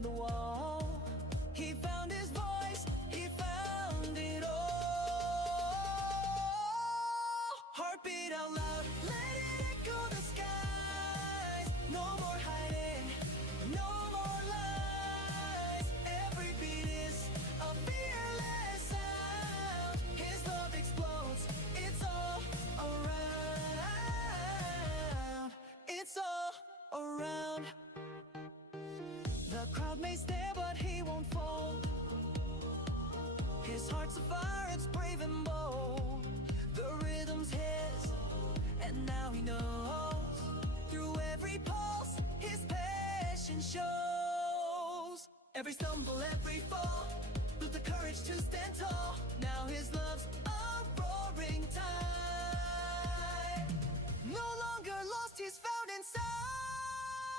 on the wall. He found his voice, he found it all. Heartbeat out loud, let it echo the skies. No more hiding, no more lies. Every beat is a fearless sound. His love explodes, it's all around. It's all around. The crowd may stare, but he won't fold. His heart's a fire, it's brave and bold. The rhythm's his, and now he knows. Through every pulse, his passion shows. Every stumble, every fall, built the courage to stand tall. Now his love's a roaring tide. No longer lost, he's found inside.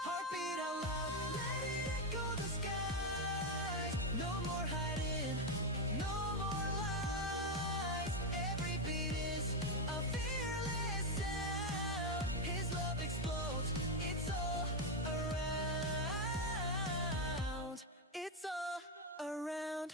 Heartbeat out loud, let it echo the skies. No more hiding, no more lies. Every beat is a fearless sound. His love explodes, it's all around. It's all around.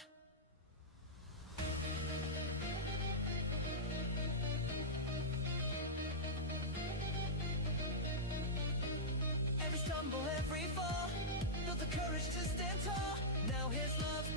Every stumble, every fall, built the courage to stand tall. Now his love's